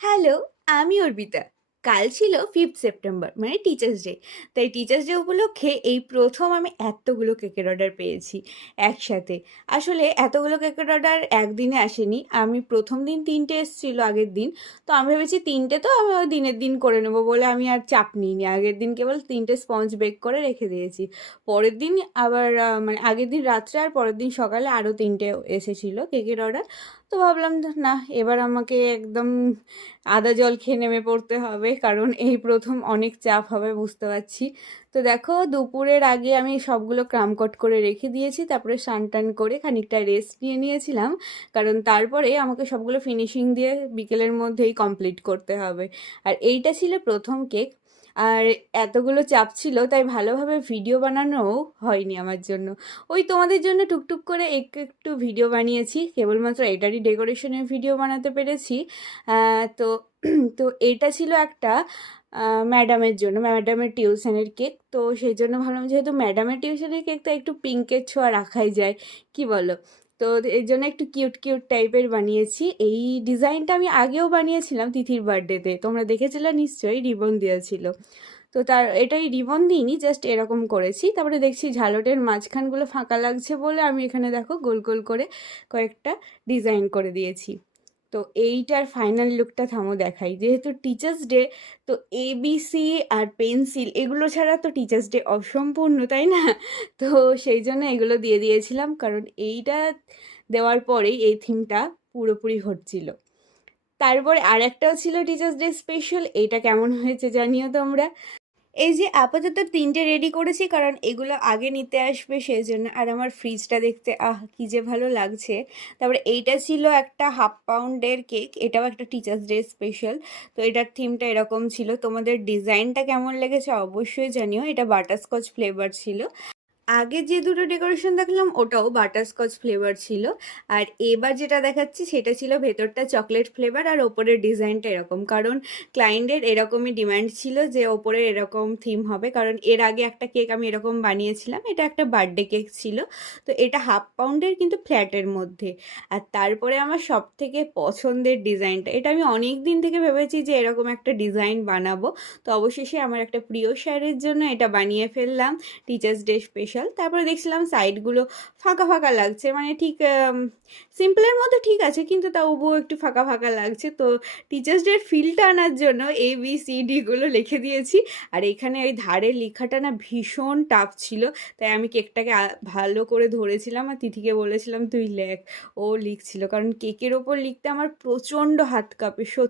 Hello, আমি অর্পিতা। কাল ছিল 5th সেপ্টেম্বর মানে টিচার্স ডে। তাই টিচার্স ডে উপলক্ষে এই প্রথম আমি এতগুলো কেকের অর্ডার পেয়েছি একসাথে। আসলে এতগুলো কেকের অর্ডার একদিনে আসেনি। আমি প্রথম দিন ৩টে এসেছিল আগের দিন। তো আমি ভেবেছি ৩টে তো আমি ওই দিনের দিন করে নেবো বলে আমি আর চাপ নিইনি। আগের দিন কেবল ৩টে স্পঞ্জ বেক করে রেখে দিয়েছি। পরের দিন আবার মানে আগের দিন রাত্রে আর পরের দিন সকালে আরও ৩টে এসেছিল কেকের অর্ডার। তো ভাবলাম না, এবার আমাকে একদম আদা জল খেয়ে নেমে পড়তে হবে, কারণ এই প্রথম অনেক চাপ হবে বুঝতে পারছি। তো দেখো, দুপুরের আগে আমি সবগুলো ক্রামকট করে রেখে দিয়েছি, তারপরে স্নান টান করে খানিকটা রেস্ট নিয়ে নিয়েছিলাম, কারণ তারপরে আমাকে সবগুলো ফিনিশিং দিয়ে বিকেলের মধ্যেই কমপ্লিট করতে হবে। আর এইটা ছিল প্রথম কেক। আর এতগুলো চাপ ছিল তাই ভালোভাবে ভিডিও বানানোও হয়নি আমার জন্য। ওই তোমাদের জন্য টুকটুক করে একটু একটু ভিডিও বানিয়েছি, কেবলমাত্র এটারই ডেকোরেশনের ভিডিও বানাতে পেরেছি। তো তো এটা ছিল একটা ম্যাডামের জন্য, ম্যাডামের টিউশনের কেক। তো সেই জন্য ভাবলাম যেহেতু ম্যাডামের টিউশনের কেক তো একটু পিঙ্কের ছোঁয়া রাখাই যায়, কি বলো? তো এর জন্য একটু কিউট কিউট টাইপের বানিয়েছি। এই ডিজাইনটা আমি আগেও বানিয়েছিলাম তিথির বার্থডেতে, তোমরা দেখেছিলে নিশ্চয়ই, রিবন দিয়েছিল। তো তার এটাই রিবন দিইনি, জাস্ট এরকম করেছি। তারপরে দেখছি ঝালটের মাঝখানগুলো ফাঁকা লাগছে বলে আমি এখানে দেখো গোল গোল করে কয়েকটা ডিজাইন করে দিয়েছি। তো এইটার ফাইনাল লুকটা থামো দেখাই। যেহেতু টিচার্স ডে, তো এবিসি আর পেন্সিল এগুলো ছাড়া তো টিচার্স ডে অসম্পূর্ণ, তাই না? তো সেই জন্য এগুলো দিয়ে দিয়েছিলাম, কারণ এইটা দেওয়ার পরেই এই থিমটা পুরোপুরি হচ্ছিল। তারপরে আর একটাও ছিল টিচার্স ডে স্পেশাল, এইটা কেমন হয়েছে জানিও তোমরা। এই যে আপাতত 3টে রেডি করেছি, কারণ এগুলো আগে নিতে আসবে সেই জন্য। আর আমার ফ্রিজটা দেখতে কি যে ভালো লাগছে। তারপরে এইটা ছিল একটা 1/2 পাউন্ডের কেক, এটাও একটা টিচার্স ডে স্পেশাল। তো এটার থিমটা এরকম ছিল। তোমাদের ডিজাইনটা কেমন লেগেছে অবশ্যই জানিও। এটা বাটারস্কচ ফ্লেভার ছিল। আগে যে দুটো ডেকোরেশন দেখলাম ওটাও বাটারস্কচ ফ্লেভার ছিল, আর এবার যেটা দেখাচ্ছি সেটা ছিল ভেতরটা চকলেট ফ্লেভার আর ওপরের ডিজাইনটা এরকম, কারণ ক্লায়েন্টের এরকমই ডিমান্ড ছিল যে ওপরে এরকম থিম হবে। কারণ এর আগে একটা কেক আমি এরকম বানিয়েছিলাম, এটা একটা বার্থডে কেক ছিল। তো এটা 1/2 পাউন্ডের কিন্তু ফ্ল্যাটের মধ্যে। আর তারপরে আমার সব থেকে পছন্দের ডিজাইনটা, এটা আমি অনেক দিন থেকে ভেবেছি যে এরকম একটা ডিজাইন বানাবো। তো অবশেষে আমার একটা প্রিয় স্যারের জন্য এটা বানিয়ে ফেললাম, টিচার্স ডে স্পেশাল। তারপরে দেখছিলাম সাইডগুলো ফাঁকা ফাঁকা লাগছে, মানে ঠিক সিম্পলের মধ্যে ঠিক আছে, কিন্তু তবুও একটু ফাঁকা ফাঁকা লাগছে। তো টিচার্স ডের ফিলটা আনার জন্য ABCDগুলো লিখে দিয়েছি। আর এখানে ওই ধারের লেখাটা না ভীষণ টাফ ছিল, তাই আমি কেকটাকে ভালো করে ধরেছিলাম আর তিথিকে বলেছিলাম তুই লেখ। ও লিখছিল, কারণ কেকের ওপর লিখতে আমার প্রচণ্ড হাত কাঁপে।